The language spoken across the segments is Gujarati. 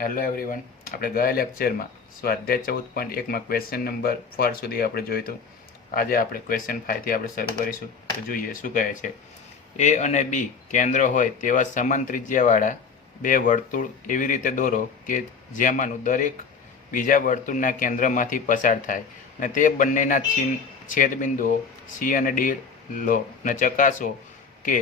હેલો એવરીવન, આપણે ગયા લેક્ચરમાં સ્વાધ્યાય 14.1માં ક્વેશ્ચન નંબર 4 સુધી આપણે જોયું હતું. આજે આપણે ક્વેશ્ચન 5થી આપણે શરૂ કરીશું. તો જોઈએ શું કહે છે. એ અને બી કેન્દ્ર હોય તેવા સમાન ત્રિજ્યાવાળા બે વર્તુળ એવી રીતે દોરો કે જેમાંનું દરેક બીજા વર્તુળના કેન્દ્રમાંથી પસાર થાય અને તે બંનેના છેદબિંદુઓ સી અને ડી લો અને ચકાસો કે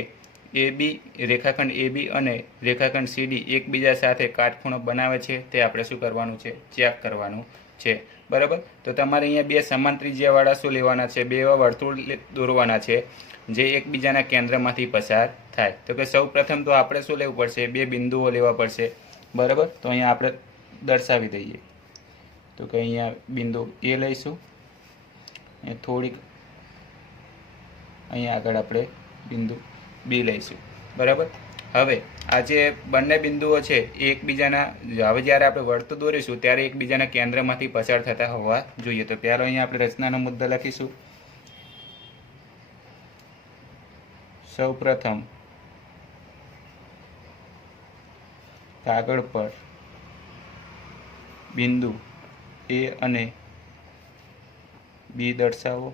એ બી રેખાખંડ એ બી અને રેખાખંડ સીડી એકબીજા સાથે કાટખૂણો બનાવે છે. તે આપણે શું કરવાનું છે? ચેક કરવાનું છે. બરાબર. તો તમારે અહીંયા બે સમાન ત્રિજ્યાવાળા શું લેવાના છે? બે એવા વર્તુળ દોરવાના છે જે એકબીજાના કેન્દ્રમાંથી પસાર થાય. તો કે સૌ પ્રથમ તો આપણે શું લેવું પડશે? બે બિંદુઓ લેવા પડશે. બરાબર. તો અહીંયા આપણે દર્શાવી દઈએ. તો કે અહીંયા બિંદુ એ લઈશું, થોડીક અહીંયા આગળ આપણે બિંદુ બી લઈશું. બરાબર. હવે આ જે બંને બિંદુઓ છે એ એકબીજાના, હવે જ્યારે આપણે વર્તુળ દોરીશું ત્યારે એકબીજાના કેન્દ્રમાંથી પસાર થતા હોવા જોઈએ. તો પહેલો અહીંયા આપણે રચનાનો મુદ્દો લખીશું. સૌ પ્રથમ કાગળ પર બિંદુ એ અને બી દર્શાવો.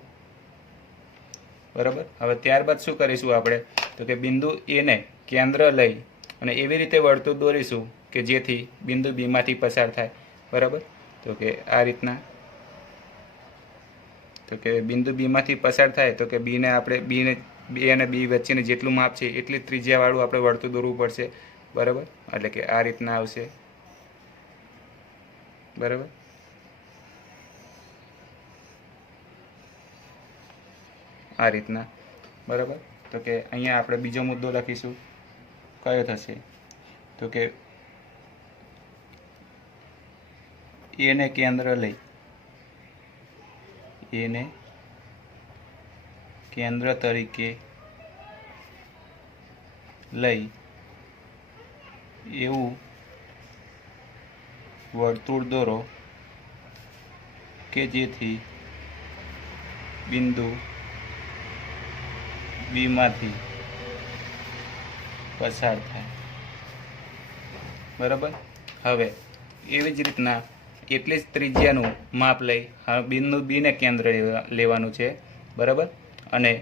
બરાબર. હવે ત્યારબાદ શું કરીશું આપણે? તો કે બિંદુ એને કેન્દ્ર લઈ અને એવી રીતે વર્તુળ દોરીશું કે જેથી બિંદુ બીમાંથી પસાર થાય. બરાબર. તો કે આ રીતના, તો કે બિંદુ બીમાંથી પસાર થાય તો કે બીને આપણે બી અને બી વચ્ચેને જેટલું માપ છે એટલી ત્રિજ્યાવાળું આપણે વર્તુળ દોરવું પડશે. બરાબર. એટલે કે આ રીતના આવશે. બરાબર. આ રીતના. બરાબર. તો કે અહીંયા આપણે બીજો મુદ્દો લખીશું. કયો થશે? તો કે એને કેન્દ્ર લઈ, એને કેન્દ્ર તરીકે લઈ એવું વર્તુળ દોરો કે જેથી બિંદુ બીમાંથી પસાર થાય. બરાબર. હવે એવી જ રીતના એટલી જ ત્રિજ્યાનું માપ લઈ બિંદુ બીને કેન્દ્ર લેવાનું છે. બરાબર. અને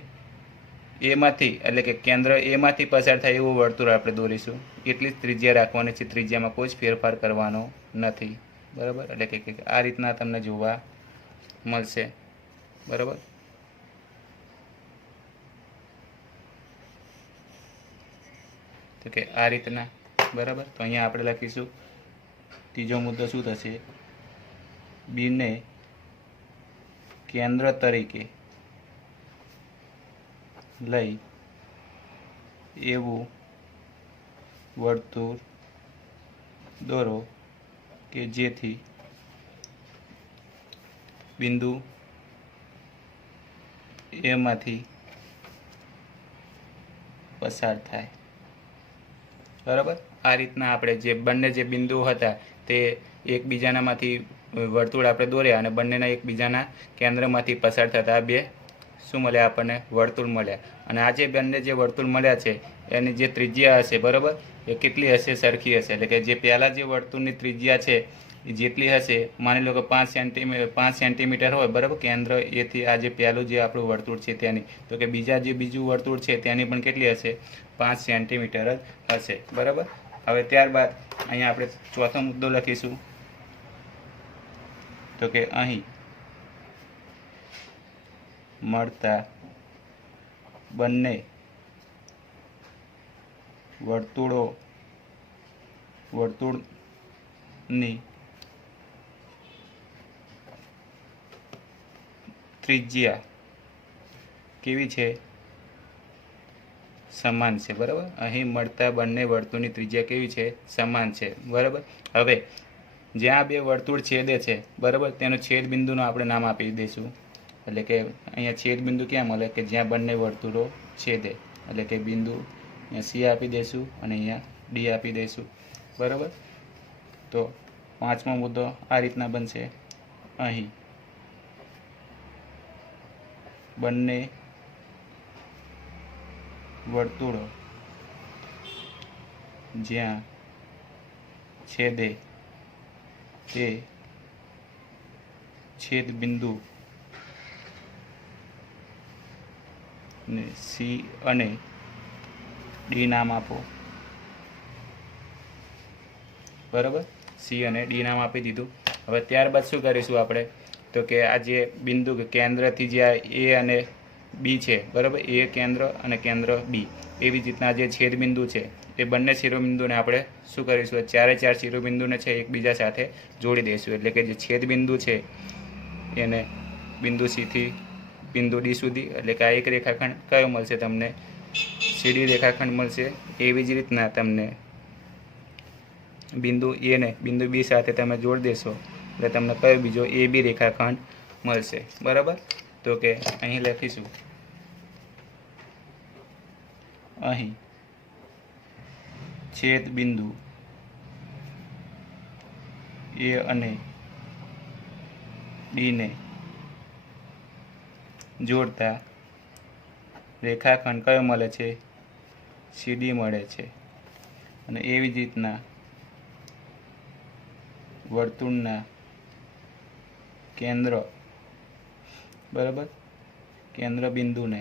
એમાંથી, એટલે કે કેન્દ્ર એમાંથી પસાર થાય એવું વર્તુળ આપણે દોરીશું. એટલી જ ત્રિજ્યા રાખવાની છે. ત્રિજ્યામાં કોઈ જ ફેરફાર કરવાનો નથી. બરાબર. એટલે કે આ રીતના તમને જોવા મળશે. બરાબર. તો કે આ રીતના. બરાબર. તો અહીંયા આપણે લખીશું ત્રીજો મુદ્દો શું થશે? બીને કેન્દ્ર તરીકે લઈ એવું વર્તુળ દોરો કે જેથી બિંદુ એમાંથી પસાર થાય. બરાબર. આ રીતના આપણે જે બંને જે બિંદુઓ હતા તે એકબીજાનામાંથી વર્તુળ આપણે દોર્યા અને બંનેના એકબીજાના કેન્દ્રમાંથી પસાર થતા બે શું મળ્યા? આપણને વર્તુળ મળ્યા. અને આ જે બંને જે વર્તુળ મળ્યા છે એની જે ત્રિજ્યા હશે, બરાબર, એ કેટલી હશે? સરખી હશે. એટલે કે જે પહેલાં જે વર્તુળની ત્રિજ્યા છે એ જેટલી હશે, માની લો કે 5 સેન્ટીમીટર હોય, બરાબર, કેન્દ્ર એથી આ જે પહેલું જે આપણું વર્તુળ છે તેની, તો કે બીજું વર્તુળ છે તેની પણ કેટલી હશે? 5 સેન્ટીમીટર જ હશે. બરાબર. હવે ત્યારબાદ અહીંયા આપણે ચોથો મુદ્દો લખીશું. તો કે અહીં મળતા બંને વર્તુળની ત્રિજ્યા કેવી છે? સમાન છે. બરાબર. અહીં મળતા બંને વર્તુળની ત્રિજ્યા કેવી છે? સમાન છે. બરાબર. હવે જ્યાં બે વર્તુળ છેદે છે, બરાબર, તેનું છેદ બિંદુનું આપણે નામ આપી દઈશું. એટલે કે અહીંયા છેદ બિંદુ ક્યાં મળે? કે જ્યાં બંને વર્તુળો છેદે. એટલે કે બિંદુ અહીંયા સી આપી દઈશું અને અહીંયા ડી આપી દઈશું. બરાબર. તો પાંચમો મુદ્દો આ રીતના બનશે. અહીં બંને વર્તુળો જ્યાં છેદે તે છેદ બિંદુ ને સી અને ડી નામ આપો. બરાબર, સી અને ડી નામ આપી દીધું. હવે ત્યારબાદ શું કરીશું આપણે, તો કે આ જે બિંદુ કેન્દ્રથી જે આ એ અને બી છે, બરાબર, એ કેન્દ્ર અને કેન્દ્ર બી, એવી જ રીતના જે છેદબિંદુ છે એ બંને શિરોબિંદુને આપણે શું કરીશું, ચારે ચાર શિરોબિંદુને છે એકબીજા સાથે જોડી દઈશું. એટલે કે જે છેદબિંદુ છે એને બિંદુ સીથી બિંદુ ડી સુધી, એટલે કે આ એક રેખાખંડ કયો મળશે તમને, સીડી રેખાખંડ મળશે. એવી જ રીતના તમને બિંદુ એ ને બિંદુ બી સાથે તમે જોડી દેશો એટલે તમને કયો બીજો એ બી રેખાખંડ મળશે. બરાબર, તો કે અહીં લખીશું, અહીં છેદ બિંદુ એ અને ડીને જોડતા રેખાખંડ કયો મળે છે, સીડી મળે છે. અને એવી જ રીતના વર્તુળના કેન્દ્ર, બરાબર, કેન્દ્ર બિંદુને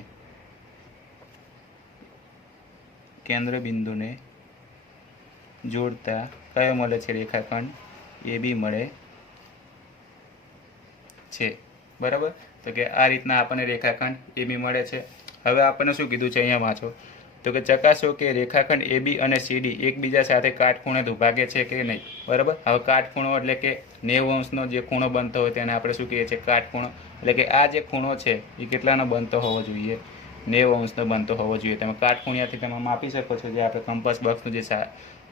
જોડતા કયો મળે છે રેખાખંડ, એ બી મળે છે. બરાબર, તો કે આ રીતના આપણને રેખાખંડ એ બી મળે છે. હવે આપણને શું કીધું છે અહીંયા વાંચો, તો કે ચકાસો કે રેખાખંડ એ બી અને સીડી એકબીજા સાથે કાટખૂણે દુભાગે છે કે નહીં. બરાબર, હવે કાટખૂણો એટલે કે 90 અંશનો જે ખૂણો બનતો હોય તેને આપણે શું કહીએ છીએ, કાટખૂણો. એટલે કે આ જે ખૂણો છે એ કેટલાનો બનતો હોવો જોઈએ, 90 અંશનો બનતો હોવો જોઈએ. તમે કાટખૂણિયાથી તમે માપી શકો છો. જે આપણે કંપાસ બોક્સનું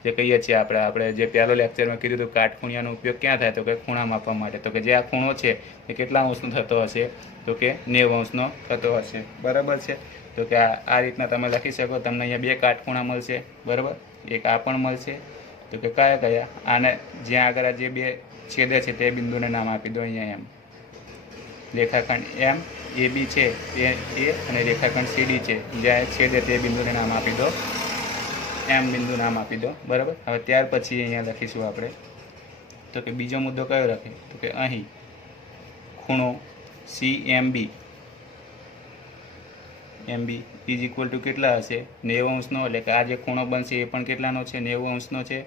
જે કહીએ છીએ આપણે જે પહેલો લેક્ચરમાં કીધું હતું, કાટખૂણિયાનો ઉપયોગ ક્યાં થાય, તો કે ખૂણા માપવા માટે. તો કે જે આ ખૂણો છે એ કેટલા અંશનો થતો હશે, તો કે 90 અંશનો થતો હશે. બરાબર છે, તો કે આ રીતના તમે લખી શકો. તમને અહીંયા બે કાટખૂણા મળશે, બરાબર, એક આ પણ મળશે. તો કે કયા કયા, આને જ્યાં આગળ જે બે છેદે છે તે બિંદુને નામ આપી દો. અહીંયા એમ રેખાખંડ એમ એ બી છે તે એ, અને રેખાખંડ સીડી છે જ્યાં છેદે તે બિંદુને નામ આપી દો, એમ બિંદુ નામ આપી દો. બરાબર, હવે ત્યાર પછી અહીંયા લખીશું આપણે, તો કે બીજો મુદ્દો કયો રાખે, તો કે અહીં ખૂણો C M B is equal to કેટલા હશે, 90 અંશનો. એટલે કે આ જે ખૂણો બનશે એ પણ કેટલાનો છે, 90 અંશનો છે.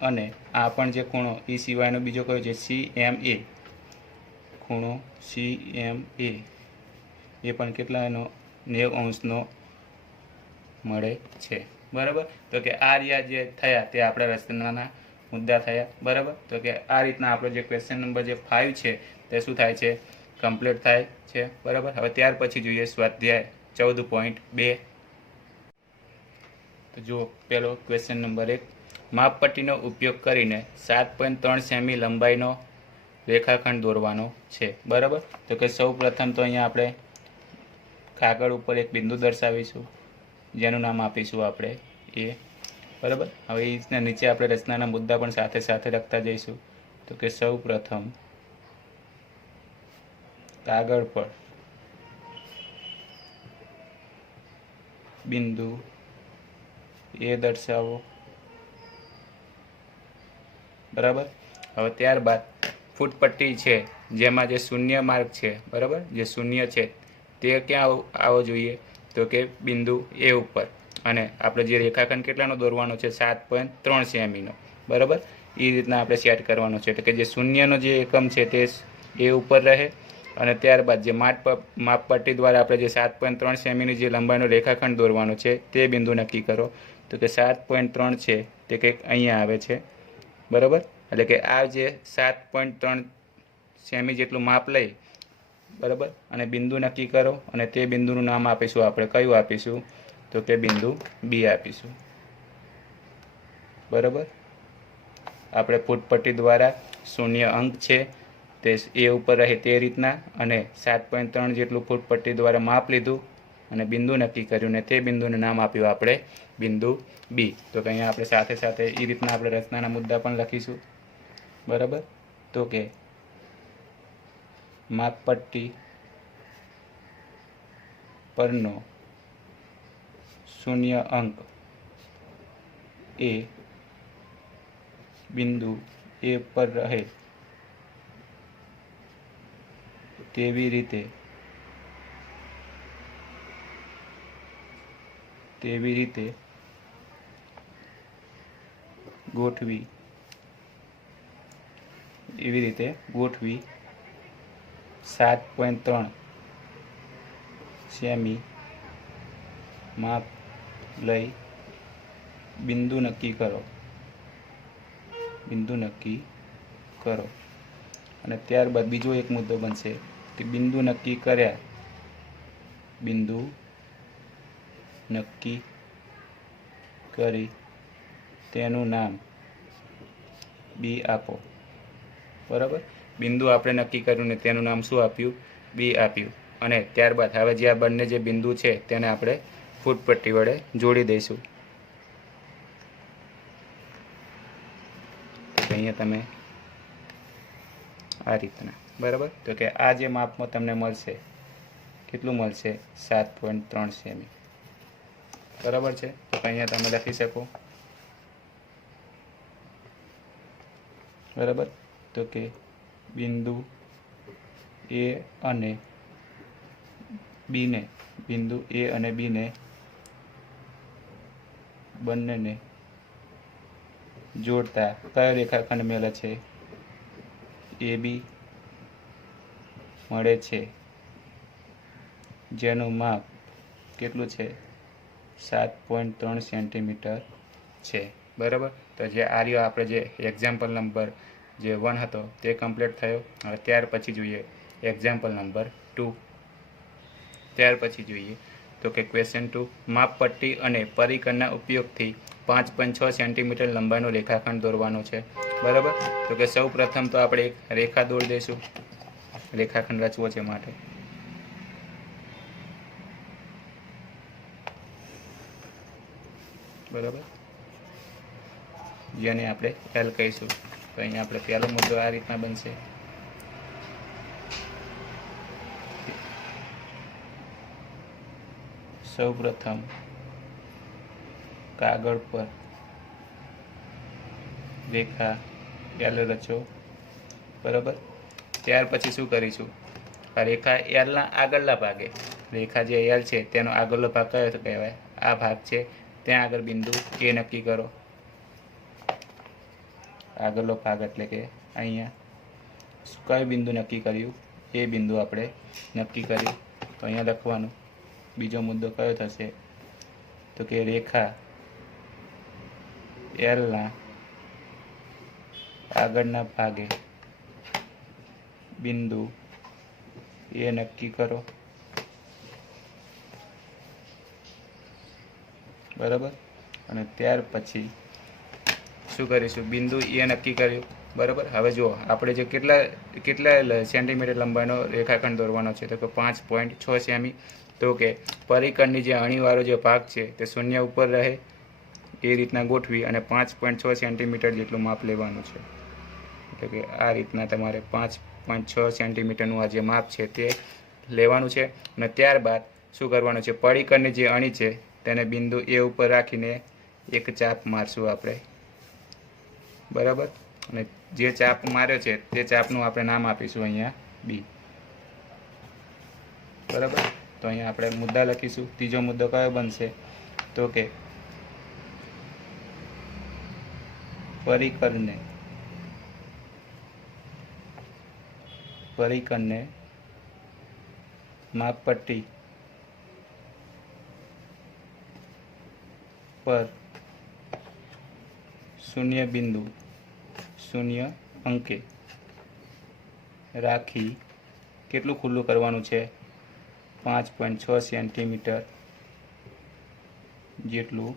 અને આ પણ જે ખૂણો એ સિવાયનો બીજો કયો છે, સી એમ એ, ખૂણો સી એમ એ પણ કેટલાનો, 90 અંશનો મળે છે. બરાબર, તો કે આ રહ્યા જે થયા તે આપણા રચનાના મુદ્દા થયા. બરાબર, તો કે આ રીતના આપણો જે ક્વેશ્ચન નંબર જે 5 છે તે શું થાય છે, કમ્પ્લીટ થાય છે. બરાબર, હવે ત્યાર પછી જોઈએ સ્વાધ્યાય 14.2. તો જુઓ, પહેલો ક્વેશ્ચન નંબર 1, માપપટ્ટીનો ઉપયોગ કરીને 7.3 સેમી લંબાઈનો રેખાખંડ દોરવાનો છે. બરાબર, તો કે સૌ પ્રથમ તો અહીંયા આપણે કાગળ ઉપર એક બિંદુ દર્શાવીશું જેનું નામ આપીશું આપણે એ. બરાબર, હવે એ રીતના નીચે આપણે રચનાના મુદ્દા પણ સાથે સાથે લખતા જઈશું. તો કે સૌ પ્રથમ કાગળ પર બિંદુ એ દર્શાવો. બરાબર, હવે ત્યારબાદ ફૂટપટ્ટી છે જેમાં જે શૂન્ય માર્ક છે, બરાબર, જે શૂન્ય છે તે ક્યાં આવવો જોઈએ, તો કે બિંદુ એ ઉપર. અને આપણે જે રેખાખંડ કેટલાનો દોરવાનો છે, 7.3 સેમીનો. બરાબર, એ રીતના આપણે સેટ કરવાનો છે. એટલે કે જે શૂન્યનો જે એકમ છે તે એ ઉપર રહે. અને ત્યારબાદ જે માપપટ્ટી દ્વારા આપણે જે 7.3 સેમીની જે લંબાઈનો રેખાખંડ દોરવાનો છે તે બિંદુ નક્કી કરો. તો કે 7.3 છે તે કંઈક અહીંયા આવે છે. બરાબર, એટલે કે આ જે 7.3 સેમી જેટલું માપ લઈ, બરાબર, અને બિંદુ નક્કી કરો. અને તે બિંદુનું નામ આપીશું આપણે, કયું આપીશું, તો કે બિંદુ બી આપીશું. બરાબર, આપણે ફૂટપટ્ટી દ્વારા શૂન્ય અંક છે તે એ ઉપર રહે તે રીતના, અને 7.3 જેટલું ફૂટપટ્ટી દ્વારા માપ લીધું અને બિંદુ નક્કી કર્યું, ને તે બિંદુનું નામ આપ્યું આપણે બિંદુ બી. તો કે અહીંયા આપણે સાથે સાથે એ રીતના આપણે રચનાના મુદ્દા પણ લખીશું. બરાબર, તો કે માપપટ્ટી પરનો શૂન્ય અંક એ બિંદુ એ પર રહે તેવી રીતે ગોઠવી 7.3 સેમી માપ લઈ બિંદુ નક્કી કરો અને ત્યારબાદ બીજો એક મુદ્દો બનશે કે બિંદુ નક્કી કરી તેનું નામ બી આપો. બરાબર, બિંદુ આપણે નક્કી કર્યું ને તેનું નામ શું આપ્યું? બી આપ્યું. અને ત્યારબાદ હવે જે આ બંને જે બિંદુ છે તેને આપણે ફૂટપટ્ટી વડે જોડી દઈશું. અહીંયા તમે આ રીતના, બરાબર, તો કે આ જે માપમાં તમને મળશે કેટલું મળશે? 7.3 સેમી. બરાબર છે, તો અહીંયા તમે લખી શકો. બરાબર, તો કે બિંદુ એ અને બીને બંનેને જોડતા કયો રેખાખંડ મેળે છે? એ બી મળે છે, જેનું માપ કેટલું છે? 7.3 સેન્ટીમીટર છે. બરાબર, તો જે આ રહ્યો આપણે જે એક્ઝામ્પલ નંબર જે 1 હતો તે કમ્પ્લીટ થયો. હવે ત્યાર પછી જોઈએ એક્ઝામ્પલ નંબર 2. ત્યાર પછી જોઈએ તો કે ક્વેશ્ચન 2, માપપટ્ટી અને પરિકરના ઉપયોગથી 5.6 સેન્ટીમીટર લંબાઈનો રેખાખંડ દોરવાનો છે. બરાબર, તો કે સૌ પ્રથમ તો આપણે એક રેખા દોરી દઈશું, રેખાખંડ રચવો છે માટે. બરાબર, જેને આપણે એલ કહીશું. તો અહીંયા આપણે પહેલો મુદ્દો આ રીતના બનશે. સૌ પ્રથમ કાગળ પર રેખા એલ રચો. બરાબર, ત્યાર પછી શું કરીશું? આ રેખા એલના આગળના ભાગે, રેખા જે એલ છે તેનો આગળનો ભાગ કયો કહેવાય? આ ભાગ છે, ત્યાં આગળ બિંદુ એ નક્કી કરો. આગળનો ભાગ એટલે કે અહીંયા કયું બિંદુ નક્કી કર્યું? એ બિંદુ આપણે નક્કી કર્યું. તો અહીંયા લખવાનું. બીજો મુદ્દો કયો થશે? તો કે રેખા એલના આગળના ભાગે બિંદુ એ નક્કી કરો. બરાબર, અને ત્યાર પછી શું કરીશું? બિંદુ એ નક્કી કર્યું. બરાબર, હવે જુઓ આપણે જે કેટલા સેન્ટીમીટર લંબાઈનો રેખાખંડ દોરવાનો છે તો કે 5.6 સેમી. તો કે પરિકરની જે અણીવાળો જે ભાગ છે તે શૂન્ય ઉપર રહે એ રીતના ગોઠવી અને 5.6 સેન્ટીમીટર જેટલું માપ લેવાનું છે. એટલે કે આ રીતના તમારે 5.6 સેન્ટીમીટરનું આ જે માપ છે તે લેવાનું છે. અને ત્યારબાદ શું કરવાનું છે? પરિકરની જે અણી છે તેને બિંદુ એ ઉપર રાખીને એક ચાપ મારશું આપણે. બરાબર, અને જે ચાપ માર્યો છે તે ચાપનું આપણે નામ આપીશું અહીંયા બી. બરાબર, તો અહીંયા આપણે મુદ્દા લખીશું. ત્રીજો મુદ્દો કયો બનશે? તો કે પરિકરને માપપટ્ટી પર શૂન્ય અંકે રાખી કેટલું ખુલ્લું કરવાનું છે? 5.6 સેન્ટીમીટર જેટલું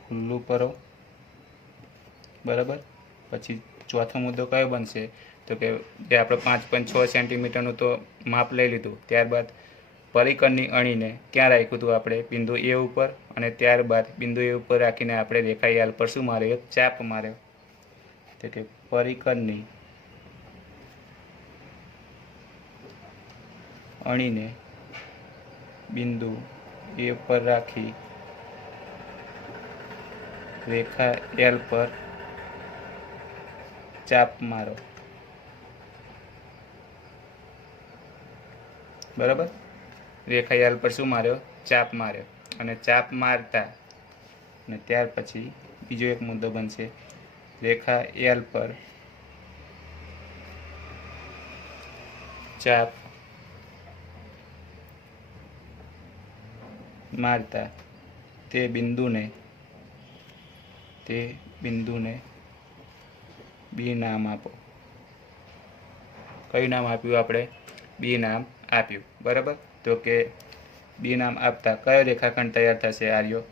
ખુલ્લું કરો. બરાબર, પછી ચોથો મુદ્દો કયો બનશે? તો કે જે આપણે 5.6 સેન્ટીમીટરનું તો માપ લઈ લીધું, ત્યારબાદ પરિકરની અણીને ક્યાં રાખ્યું હતું આપણે? બિંદુ એ ઉપર. અને ત્યારબાદ બિંદુ એ ઉપર રાખીને આપણે રેખા એલ પર શું માર્યો? ચાપ માર્યો. તો કે પરિકરની અણીને બિંદુ એ પર રાખી રેખા એલ પર ચાપ મારો, બરાબર। રેખા એલ પર શું માર્યો? ચાપ માર્યો। અને ચાપ મારતા અને ત્યાર પછી બીજો એક મુદ્દો બનશે, રેખા એલ પર ચાપ મારતા તે બિંદુને બી નામ આપો। કયું નામ આપ્યું આપણે? બી નામ આપ્યું, બરાબર। તો કે બી નામ આપતા કયો રેખાખંડ તૈયાર થશે? આર્યો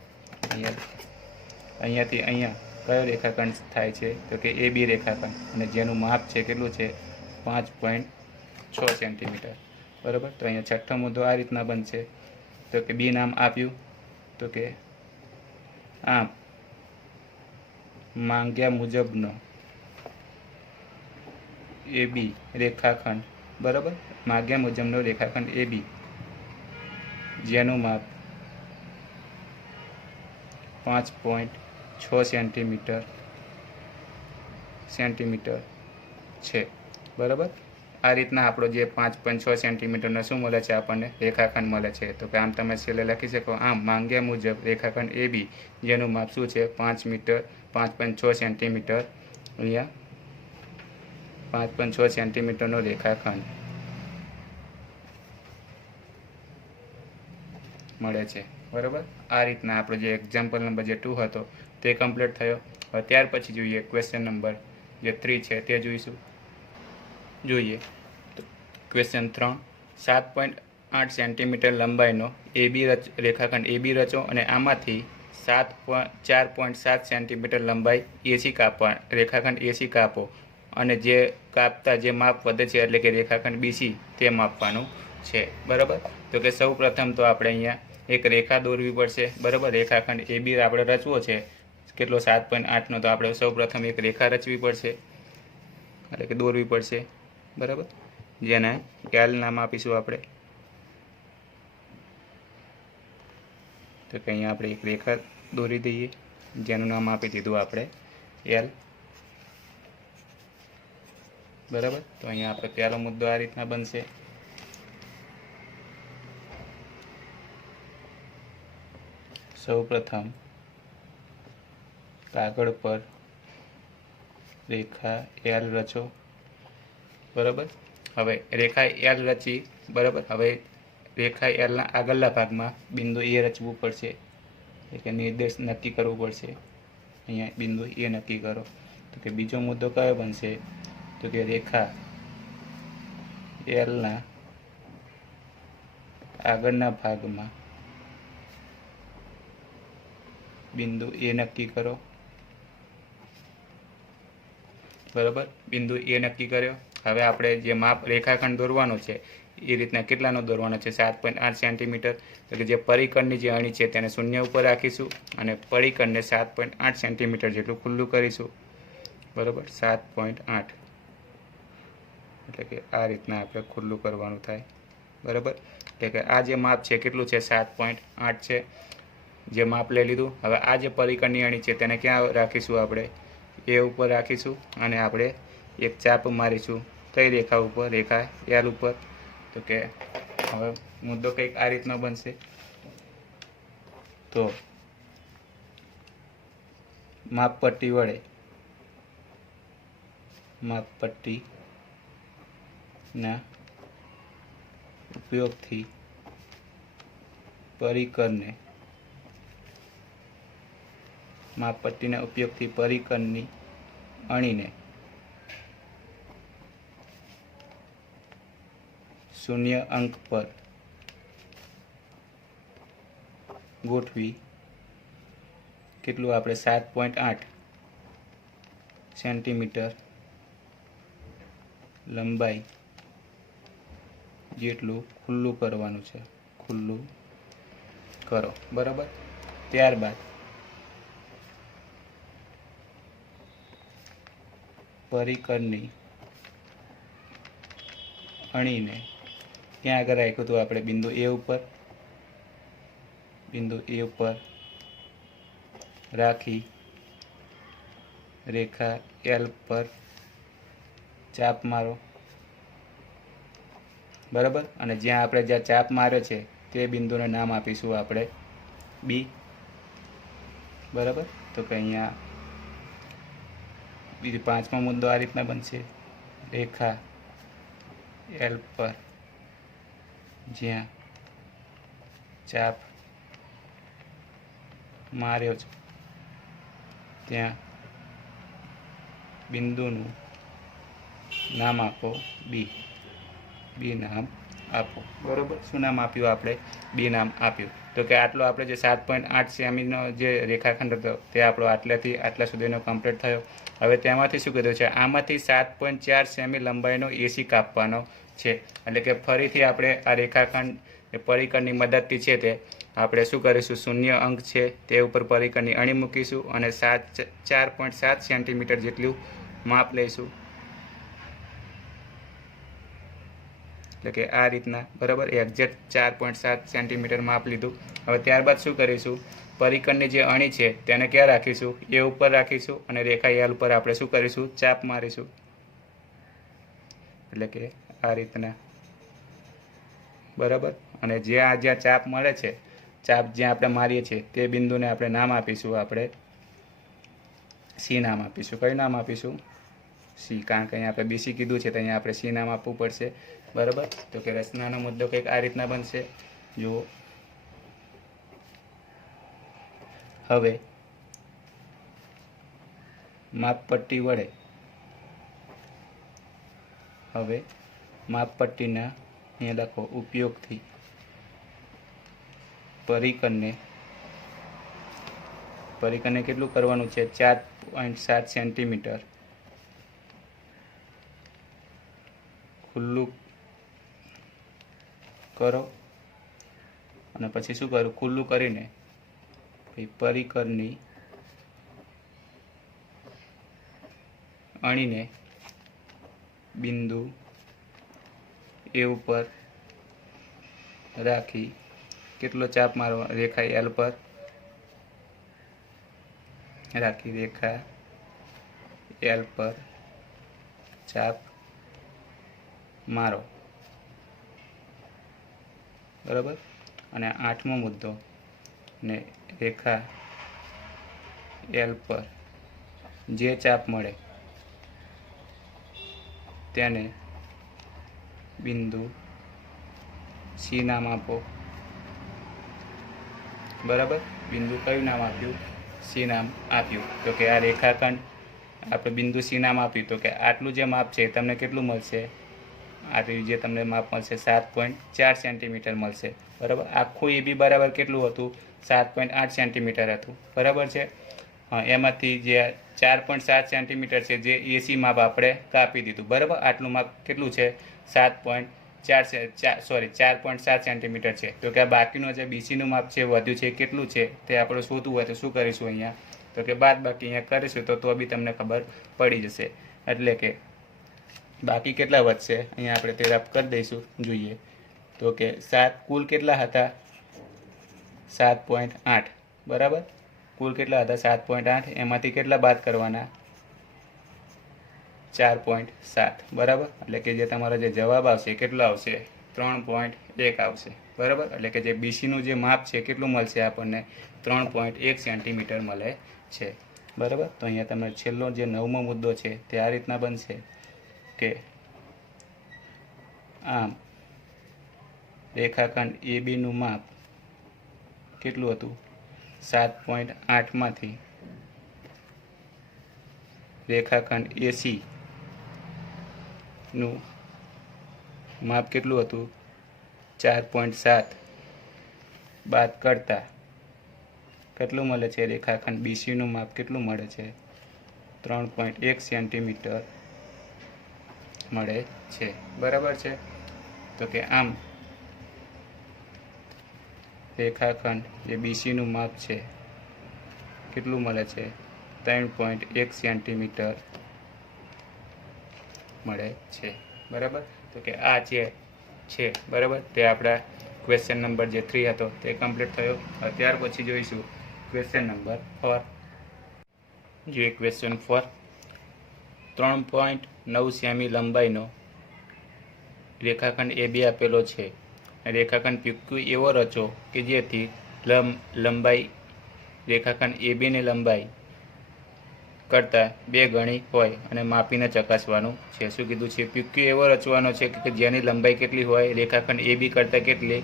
અહીંયાથી અહીંયા કયો રેખાખંડ થાય છે? તો કે એ બી રેખાખંડ, અને જેનું માપ છે કેટલું છે? 5.6 સેન્ટીમીટર, બરાબર। તો અહીંયા છઠ્ઠો મુદ્દો આ રીતના બનશે। તો કે બી નામ આપ્યું, તો કે આમ માંગ્યા મુજબનો એ બી રેખાખંડ, બરાબર। માંગ્યા મુજબનો રેખાખંડ એ બી જેનું માપ 5.6 સેન્ટીમીટર છે, બરાબર। આ રીતના આપણો જે 5.6 સેન્ટીમીટરનો શું મળે છે? આપણને રેખાખંડ મળે છે। તો કે આમ તમે છેલ્લે લખી શકો, આમ માંગ્યા મુજબ રેખાખંડ એ બી જેનું માપ શું છે? 5.6 સેન્ટીમીટર, અહીંયા 5.6 સેન્ટીમીટરનો રેખાખંડ મળે છે, બરાબર। આ રીતના આપણો જે એક્ઝામ્પલ નંબર જે 2 હતો તે કમ્પ્લીટ થયો। હવે ત્યાર પછી જોઈએ ક્વેશ્ચન નંબર જે 3 છે તે જોઈશું। જોઈએ તો ક્વેશ્ચન 3, 7.8 સેન્ટીમીટર લંબાઈનો રેખાખંડ એ બી રચો અને આમાંથી 4.7 સેન્ટીમીટર લંબાઈ એસી રેખાખંડ એસી કાપો, અને જે કાપતા જે માપ વધે છે એટલે કે રેખાખંડ બીસી તે માપવાનું છે, બરાબર। તો કે સૌ પ્રથમ તો આપણે અહીંયા એક રેખા દોરવી પડશે, બરાબર। રેખાખંડ એ બી આપણે રચવો છે કેટલો? 7.8નો, તો આપણે સૌ પ્રથમ એક રેખા રચવી પડશે, એટલે કે દોરવી પડશે, બરાબર। જેને એલ નામ આપીશું આપણે। તો કે અહીંયા આપણે એક રેખા દોરી દઈએ, જેનું નામ આપી દીધું આપણે એલ, બરાબર। તો અહીંયા આપણે પહેલો મુદ્દો આ રીતના બનશે। સૌ પ્રથમ કાગળ પર રેખા એલ રચો, બરાબર। હવે રેખા એલ રચી, બરાબર। હવે રેખા એલના આગળના ભાગમાં બિંદુ એ રચવું પડશે, એટલે નિર્દેશ નક્કી કરવું પડશે। અહીંયા બિંદુ એ નક્કી કરો। તો કે બીજો મુદ્દો કયો બનશે? તો કે રેખા એલના આગળના ભાગમાં બિંદુ એ નક્કી કરો, બરાબર। બિંદુ એ નક્કી કર્યો। હવે આપણે જે માપ રેખાખંડ દોરવાનો છે એ રીતના કેટલાનો દોરવાનો છે? 7.8 સેન્ટીમીટર। તો કે જે પરિકરની જે અણી છે તેને શૂન્ય ઉપર રાખીશું અને પરિકરને 7.8 સેન્ટીમીટર જેટલું ખુલ્લું કરીશું, બરાબર। 7.8 એટલે કે આ રીતના આપણે ખુલ્લું કરવાનું થાય, બરાબર। એટલે કે આ જે માપ છે કેટલું છે? 7.8 છે, જે માપ લઈ લીધું। હવે આ જે પરિકરની અણી છે તેને ક્યાં રાખીશું? આપણે એ ઉપર રાખીશું અને આપણે એક ચાપ મારીશું, કઈ રેખા ઉપર? રેખા એલ ઉપર। તો કે હવે મુદ્દો કંઈક આ રીતનો બનશે। તો માપપટ્ટીના ઉપયોગથી પરિકરની અણીને શૂન્ય અંક પર ગોઠવી કેટલું આપણે 7.8 સેન્ટીમીટર લંબાઈ જેટલું ખુલ્લું કરવાનું છે, ખુલ્લું કરો, બરાબર। ત્યારબાદ પરિકરની અણીને ક્યાં આગળ રાખ્યું હતું આપણે? બિંદુ એ ઉપર રાખી રેખા એલ પર ચાપ મારો, બરાબર. અને જ્યાં આપણે જ્યાં ચાપ માર્યો છે તે બિંદુને નામ આપીશું આપણે બી, બરાબર. તો કે અહીંયા બીજો પાંચમો મુદ્દો આ રીતના બનશે. રેખા એલ પર જ્યાં ચાપ માર્યો છે ત્યાં બિંદુનું નામ આપો બી, બી નામ આપો, બરાબર. શું નામ આપ્યું આપણે? બી નામ આપ્યું. તો કે આટલો આપણે જે 7.8 સેમીનો જે રેખાખંડ હતો તે આપણો આટલાથી આટલા સુધીનો કમ્પ્લીટ થયો. હવે તેમાંથી શું કીધું છે? આમાંથી 7.4 સેમી લંબાઈનો એસી કાપવાનો છે. એટલે કે ફરીથી આપણે આ રેખાખંડ પરિકરની મદદથી છે તે આપણે શું કરીશું? શૂન્ય અંક છે તે ઉપર પરિકરની અણી મૂકીશું અને 4.7 સેન્ટીમીટર જેટલું માપ લઈશું. એટલે કે આ રીતના, બરાબર. એક્ઝેક્ટ 4.7 સેન્ટીમીટર માપ લીધું. હવે ત્યારબાદ શું કરીશું? પરિકરની જે અણી છે તેને ક્યાં રાખીશું? એ ઉપર રાખીશું અને રેખા એલ ઉપર આપણે શું કરીશું? ચાપ મારીશું. એટલે કે આ રીતના, બરાબર. અને જ્યાં ચાપ મળે છે, ચાપ જ્યાં આપણે મારીએ છીએ તે બિંદુને આપણે નામ આપીશું, આપણે સી નામ આપીશું. કયું નામ આપીશું? સી. કારણ કે અહીંયા આપણે બીસી કીધું છે તો અહીંયા આપણે સી નામ આપવું પડશે, બરાબર. તો કે રચનાનો મુદ્દો કંઈક આ રીતના બનશે. જુઓ, હવે માપપટ્ટી વડે, હવે માપપટ્ટીના અહીંયા લખો ઉપયોગથી પરિકરને કેટલું કરવાનું છે? 4.7 સેન્ટીમીટર ખુલ્લું કરો અને પછી શું કરું? ખુલ્લું કરીને પરિકરની અણીને બિંદુ એ ઉપર રાખી કેટલો ચાપ મારવો? રેખા એલ પર રાખી રેખા એલ પર ચાપ મારો, બરાબર. અને આઠમો મુદ્દો, ને રેખા એલ પર જે ચાપ મળે તેને બિંદુ સી નામ આપો, બરાબર. બિંદુ કયું નામ આપ્યું? સી નામ આપ્યું. તો કે આ રેખાખંડ આપણે બિંદુ સી નામ આપ્યું. તો કે આટલું જે માપ છે તમને કેટલું મળશે? આટલું જે તમને માપ મળશે 7.4 સેન્ટીમીટર મળશે, બરાબર. આખું એ બી બરાબર કેટલું હતું? 7.8 સેન્ટીમીટર હતું, બરાબર છે. એમાંથી જે 4.7 સેન્ટીમીટર છે જે એસી માપ આપણે કાપી દીધું, બરાબર. આટલું માપ કેટલું છે? 4.7 સેન્ટીમીટર છે. તો કે આ બાકીનું જે બીસીનું માપ છે વધ્યું છે કેટલું છે તે આપણે શોધવું હોય તો શું કરીશું? અહીંયા તો કે બાદ બાકી અહીંયા કરીશું તો બી તમને ખબર પડી જશે. એટલે કે બાકી કેટલા વધશે? અહીંયા આપણે તે રફ કરી દઈશું, જોઈએ તો કે 7 કુલ કેટલા હતા? 7.8, બરાબર. કુલ કેટલા હતા? 7.8. એમાંથી કેટલા બાદ કરવાના? 4.7, બરાબર. એટલે કે જે તમારો જે જવાબ આવશે કેટલો આવશે? 3.1 આવશે, બરાબર. એટલે કે જે બીસીનું જે માપ છે કેટલું મળશે આપણને? 3.1 સેન્ટીમીટર મળે છે, બરાબર. તો અહીંયા તમે છેલ્લો જે 9મો મુદ્દો છે તે આ રીતના બનશે કે આમ રેખાખંડ એ બીનું માપ કેટલું હતું? 7.8 માંથી રેખાખંડ એસી નું માપ કેટલું હતું? 4.7 બાદ કરતા કેટલું મળે છે? રેખાખંડ બીસીનું માપ કેટલું મળે છે? 3.1 સેન્ટીમીટર મળે છે, બરાબર છે. તો કે આમ રેખાખંડ જે બીસીનું માપ છે કેટલું મળે છે? 3.1 સેન્ટીમીટર મળે છે, બરાબર. તો કે આ જે છે, બરાબર, તે આપણા ક્વેશ્ચન નંબર જે 3 હતો તે કમ્પ્લીટ થયો. ત્યાર પછી જોઈશું ક્વેશ્ચન નંબર 4. જોઈએ ક્વેશ્ચન 4. 3.9 સેમી લંબાઈનો રેખાખંડ AB આપેલો છે. રેખાખંડ PQ એવો રચો કે જેથી લંબાઈ રેખાખંડ ABની લંબાઈ કરતાં 2 ગણી હોય અને માપીને ચકાસવાનું છે. શું કીધું છે? PQ એવો રચવાનો છે કે જેની લંબાઈ કેટલી હોય? રેખાખંડ AB કરતાં કેટલી?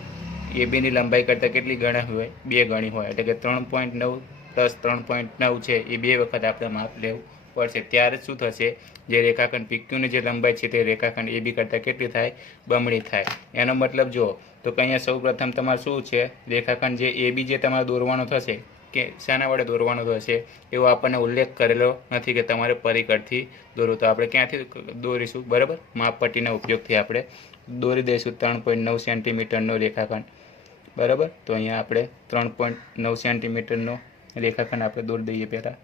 ABની લંબાઈ કરતાં કેટલી ગણી હોય? 2 ગણી હોય. એટલે કે 3.9 + 3.9 છે એ 2 વખત આપણે માપ લેવું પડશે. ત્યારે શું થશે? જે રેખાખંડ PQની જે લંબાઈ છે તે રેખાખંડ AB કરતાં કેટલી થાય? બમણી થાય. એનો મતલબ જુઓ તો કે અહીંયા સૌ પ્રથમ તમારે શું છે? રેખાખંડ જે AB જે તમારે દોરવાનો થશે કે શાના વડે દોરવાનો થશે એવો આપણને ઉલ્લેખ કરેલો નથી કે તમારે પરિકરથી દોરવું. તો આપણે ક્યાંથી દોરીશું? બરાબર, માપપટ્ટીના ઉપયોગથી આપણે દોરી દઈશું 3.9 સેન્ટીમીટરનો રેખાખંડ. બરાબર, તો અહીંયા આપણે 3.9 સેન્ટીમીટરનો રેખાખંડ આપણે દોરી દઈએ પહેલાં.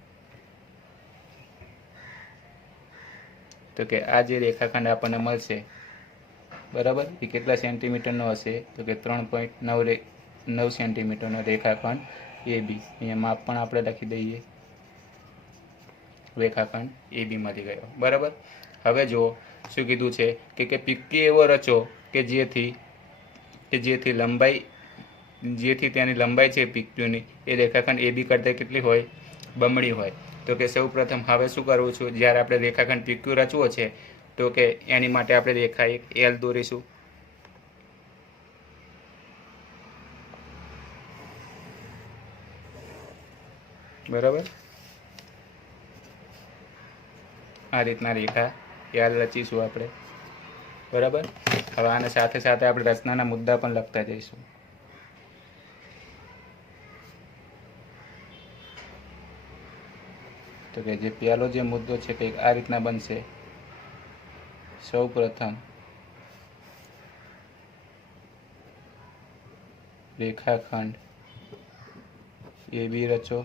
તો કે આ જે રેખાખંડ આપણને મળશે, બરાબર, એ કેટલા સેન્ટીમીટરનો હશે? તો કે 3.9 સેન્ટીમીટરનો રેખાખંડ AB. અહીંયા માપ પણ આપણે લખી દઈએ. રેખાખંડ AB માંથી ગયો. બરાબર, હવે જુઓ શું કીધું છે કે PQ એવો રચો કે જેથી તેની લંબાઈ છે PQની એ રેખાખંડ AB કરતાં કેટલી હોય? બમણી હોય. તો કે સૌ પ્રથમ હવે શું કરવું છું? જ્યારે આપણે રેખાખંડ PQ રચવો છે તો કે એની માટે આપણે રેખા એક L દોરીશું. બરાબર, આ રીતના રેખા L રચીશું આપણે. બરાબર, હવે આને સાથે સાથે આપણે રચનાના મુદ્દા પણ લખતા જઈશું. તો કે જે પહેલો જે મુદ્દો છે કંઈક આ રીતના બનશે. સૌ પ્રથમ રેખાખંડ AB રચો.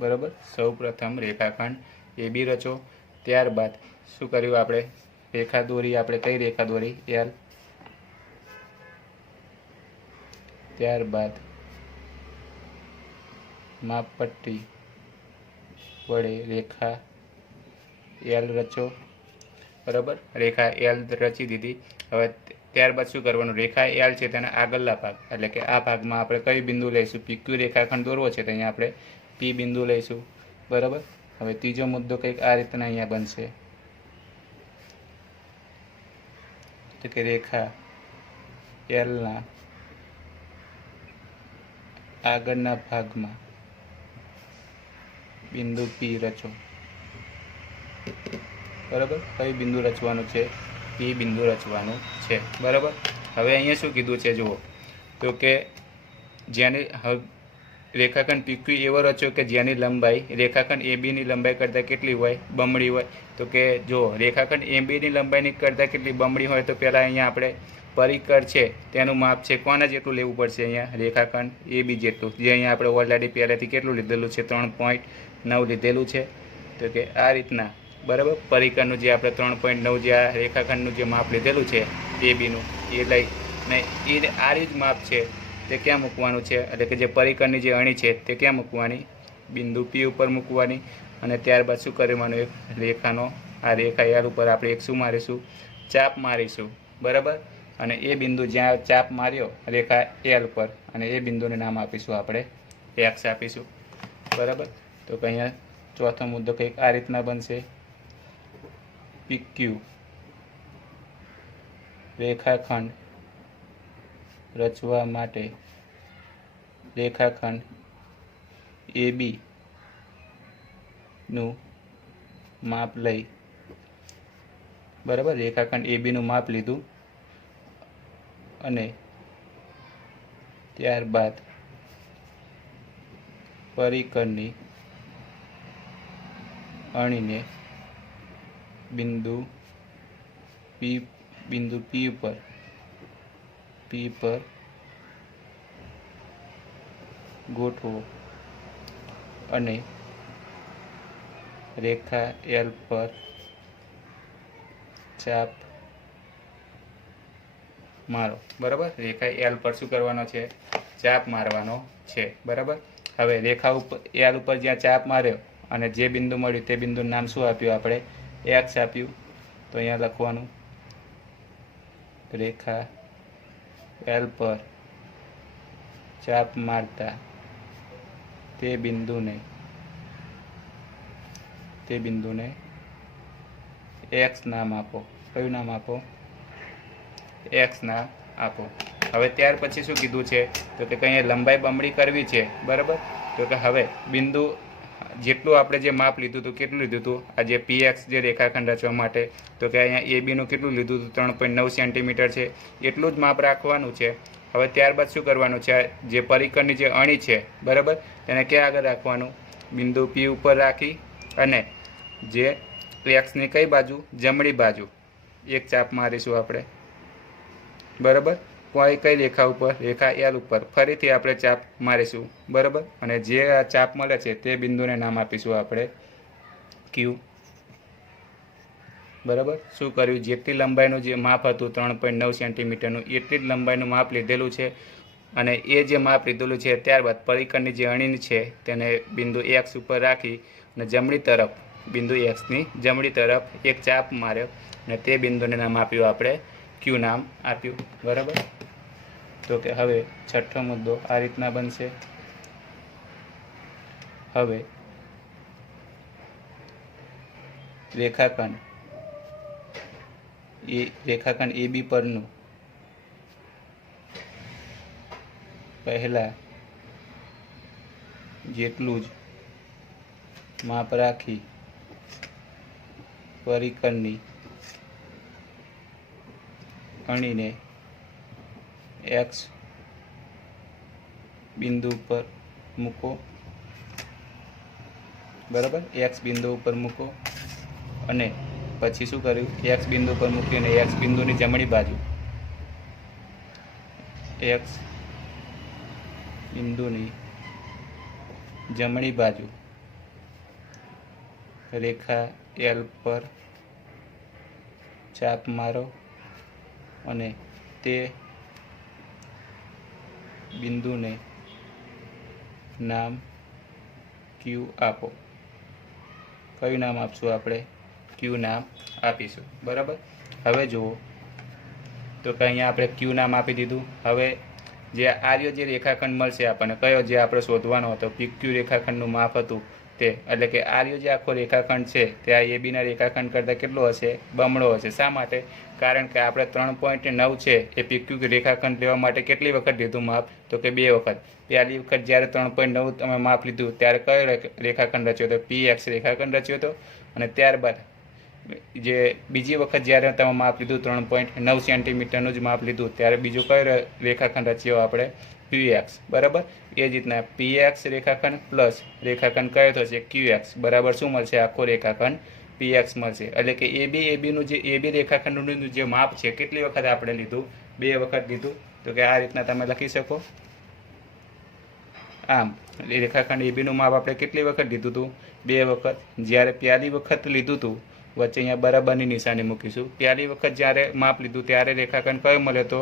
બરાબર, સૌ પ્રથમ રેખાખંડ AB રચો. ત્યારબાદ શું કર્યું આપણે? રેખા દોરી. આપણે કઈ રેખા દોરી? L. ત્યારબાદ માપપટ્ટી વડે રેખા L રચો. બરાબર, રેખા L રચી દીધી. હવે ત્યારબાદ શું કરવાનું? રેખા L છે તેના આગળના ભાગ એટલે કે આ ભાગમાં આપણે કઈ બિંદુ લઈશું? PQ રેખાખંડ દોરવો છે તો અહીંયા આપણે P બિંદુ લઈશું. બરાબર, હવે ત્રીજો મુદ્દો કંઈક આ રીતના અહીંયા બનશે. તો કે રેખા Lના આગળના ભાગમાં બિંદુ P રચો. બરાબર, કઈ બિંદુ રચવાનું છે? P બિંદુ રચવાનું છે. બરાબર, હવે અહીંયા શું કીધું છે જુઓ તો કે જેની રેખાખંડ PQ એવો રચો કે જેની લંબાઈ રેખાખંડ ABની લંબાઈ કરતાં કેટલી હોય? બમણી હોય. તો કે જો રેખાખંડ ABની લંબાઈની કરતાં કેટલી બમણી હોય તો પહેલાં અહીંયા આપણે પરિકર છે તેનું માપ છે કોના જેટલું લેવું પડશે? અહીંયા રેખાખંડ AB જેટલું, જે અહીંયા આપણે ઓલરેડી પહેલેથી કેટલું લીધેલું છે? 3.9 લીધેલું છે. તો કે આ રીતના બરાબર પરિકરનું જે આપણે 3.9 જે આ રેખાખંડનું જે માપ લીધેલું છે ABનું એ લઈને આ જ માપ છે તે ક્યાં મૂકવાનું છે? એટલે કે જે પરિકરની જે અણી છે તે ક્યાં મૂકવાની? બિંદુ P ઉપર મૂકવાની. અને ત્યારબાદ શું કરવાનું? એક રેખાનો આ રેખા L ઉપર આપણે એક શું મારીશું? ચાપ મારીશું. બરાબર, અને એ બિંદુ જ્યાં ચાપ માર્યો રેખા L પર અને એ બિંદુને નામ આપીશું આપણે X આપીશું. બરાબર, તો કે અહીંયા ચોથો મુદ્દો કંઈક આ રીતના બનશે. PQ રેખાખંડ રચવા માટે રેખાખંડ AB નું માપ લઈ. બરાબર, રેખાખંડ AB નું માપ લીધું અને ત્યારબાદ પરિકરની અણીને બિંદુ P પર ગોઠવો અને રેખા L પર ચાપ મારો. બરાબર, રેખા L પર શું કરવાનો છે? ચાપ મારવાનો છે. બરાબર, હવે રેખા ઉપર L ઉપર જ્યાં ચાપ માર્યો અને જે બિંદુ મળ્યું તે બિંદુનું નામ શું આપ્યું આપણે? એક્સ આપ્યું તો અહીંયા લખવાનું રેખા એલ પર ચાપ મારતા તે બિંદુને એક્સ નામ આપો. કયું નામ આપો? એક્સ નામ આપો. હવે ત્યાર પછી શું કીધું છે તો કે કંઈ લંબાઈ બમણી કરવી છે, બરાબર. તો કે હવે બિંદુ જેટલું આપણે જે માપ લીધું હતું કેટલું લીધું હતું આ જે પીએક્સ જે રેખાખંડ રચવા માટે, તો કે અહીંયા એ બીનું કેટલું લીધું હતું 3.9 સેન્ટીમીટર છે, એટલું જ માપ રાખવાનું છે. હવે ત્યારબાદ શું કરવાનું છે, જે પરિકરની જે અણી છે, બરાબર, તેને ક્યાં આગળ રાખવાનું? બિંદુ પી ઉપર રાખી અને જે એક્સની કઈ બાજુ? જમણી બાજુ એક ચાપ મારીશું આપણે, બરાબર. કઈ રેખા ઉપર? રેખા એલ ઉપર ફરીથી આપણે ચાપ મારીશું, બરાબર. અને જે આ ચાપ મળે છે તે બિંદુને નામ આપીશું આપણે ક્યુ, બરાબર. શું કર્યું? જેટલી લંબાઈનું જે માપ હતું 3.9 સેન્ટીમીટરનું એટલી જ લંબાઈનું માપ લીધેલું છે અને એ જે માપ લીધેલું છે ત્યારબાદ પરિકરની જે અણી છે તેને બિંદુ એક્સ ઉપર રાખી અને જમણી તરફ બિંદુ એક્સની જમણી તરફ એક ચાપ માર્યો અને તે બિંદુને નામ આપ્યું આપણે ક્યુ નામ આપ્યું, બરાબર. તો કે હવે છઠ્ઠો મુદ્દો આ રીતના બનશે. હવે રેખાખંડ એ બી પરનું પહેલા જેટલું જ માપ રાખી પરિકરની અણીને એક્સ બિંદુ ઉપર મૂકો, બરાબર. એક્સ બિંદુ ઉપર મૂકો અને પછી શું કર્યું? એક્સ બિંદુ પર મૂકીને એક્સ બિંદુની જમણી બાજુ એક્સ બિંદુની જમણી બાજુ રેખા એલ પર ચાપ મારો અને તે બિંદુને નામ ક્યુ આપો. કયું નામ આપશું આપણે? ક્યુ નામ આપીશું, બરાબર. હવે જુઓ તો કે અહીંયા આપણે ક્યુ નામ આપી દીધું. હવે જે આર્યો જે રેખાખંડ મળશે આપણને કયો જે આપણે શોધવાનો હતો પીક્યુ રેખાખંડનું માપ હતું તે, એટલે કે આર્યો જે આખો રેખાખંડ છે તે આ એ બીના રેખાખંડ કરતાં કેટલો હશે? બમણો હશે. શા માટે? કારણ કે આપણે 3.9 છે એ પીક્યુ રેખાખંડ લેવા માટે કેટલી વખત લીધું માપ? તો કે 2 વખત. પહેલી વખત જ્યારે 3.9 તમે માપ લીધું ત્યારે કયો રેખાખંડ રચ્યો હતો? પીએક્સ રેખાખંડ રચ્યો હતો. અને ત્યારબાદ જે બીજી વખત જ્યારે તમે માપ લીધું 3.9 સેન્ટીમીટરનું જ માપ લીધું ત્યારે બીજું કયો રેખાખંડ રચ્યો આપણે? પીએક્સ, બરાબર. એ જ રીતના પીએક્સ રેખાખંડ પ્લસ રેખાખંડ કયો થશે? ક્યુએક્સ બરાબર શું મળશે? આખો રેખાખંડ પીએક્સ મળશે. એટલે કે એબીનું જે એબી રેખાખંડનું જે માપ છે કેટલી વખત આપણે લીધું? 2 વખત લીધું. તો કે આ રીતના તમે લખી શકો. આમ રેખાખંડ એબીનું માપ આપણે કેટલી વખત લીધું હતું? 2 વખત. જ્યારે પહેલી વખત લીધું હતું વચ્ચે અહીંયા બરાબરની નિશાની મૂકીશું. પહેલી વખત જ્યારે માપ લીધું ત્યારે રેખાખંડ કયો મળ્યો હતો?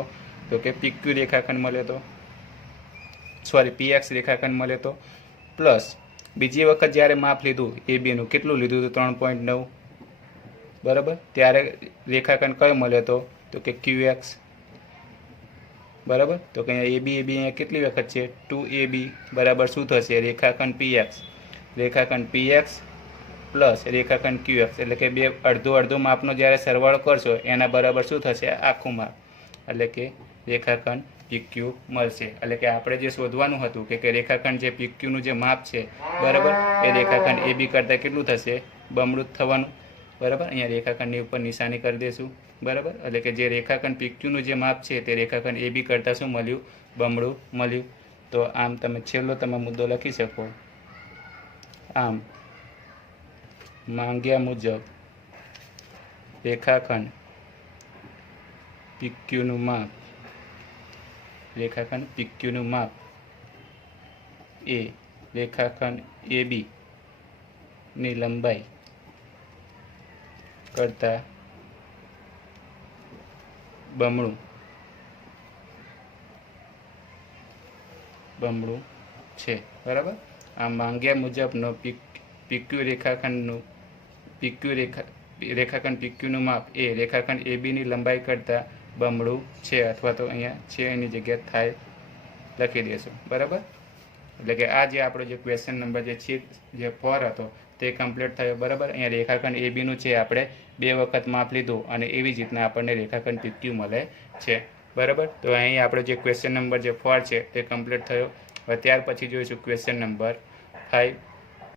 તો કે પીક્યુ રેખાખંડ મળ્યો હતો, પીએક્સ રેખાખંડ મળ્યો હતો. પ્લસ બીજી વખત જ્યારે માપ લીધું એ બીનું કેટલું લીધું હતું? 3.9, બરાબર. ત્યારે રેખાખંડ કયો મળ્યો હતો? તો કે ક્યુએક્સ, બરાબર. તો કે અહીંયા એબી અહીંયા કેટલી વખત છે? 2AB બરાબર શું થશે? રેખાખંડ પીએક્સ પ્લસ રેખાખંડ ક્યુએક્સ, એટલે કે બે અડધું માપનો જ્યારે સરવાળો કરશો એના બરાબર શું થશે? આખું માપ, એટલે કે રેખાખંડ પીક્યુ મળશે. એટલે કે આપણે જે શોધવાનું હતું કે રેખાખંડ જે પીક્યુનું જે માપ છે, બરાબર, એ રેખાખંડ એબી કરતાં કેટલું થશે? બમણું થવાનું, બરાબર. અહીંયા રેખાખંડની ઉપર નિશાની કરી દઈશું, બરાબર. એટલે કે જે રેખાખંડ પીક્યુનું જે માપ છે તે રેખાખંડ એબી કરતાં શું મળ્યું? બમણું મળ્યું. તો આમ તમે છેલ્લો તમે મુદ્દો લખી શકો. આમ માંગ્યા મુજબ રેખાખંડ પીક્યુનું માપ એ રેખાખંડ એબી ની લંબાઈ કરતાં બમણું છે, બરાબર. આ માંગ્યા મુજબનો પીક્યુ રેખાખંડ PQનું માપ એ રેખાખંડ ABની લંબાઈ કરતાં બમણું છે, અથવા તો અહીંયા છે એની જગ્યાએ થાય લખી દઈશું. બરાબર, એટલે કે આ જે આપણો જે ક્વેશ્ચન નંબર જે 4 હતો તે કમ્પ્લીટ થયો. બરાબર, અહીંયા રેખાખંડ ABનું છે આપણે 2 વખત માપ લીધું અને એવી જ રીતના આપણને રેખાખંડ PQ મળે છે. બરાબર, તો અહીં આપણો જે ક્વેશ્ચન નંબર જે 4 છે તે કમ્પ્લીટ થયો. હવે ત્યાર પછી જોઈશું ક્વેશ્ચન નંબર 5.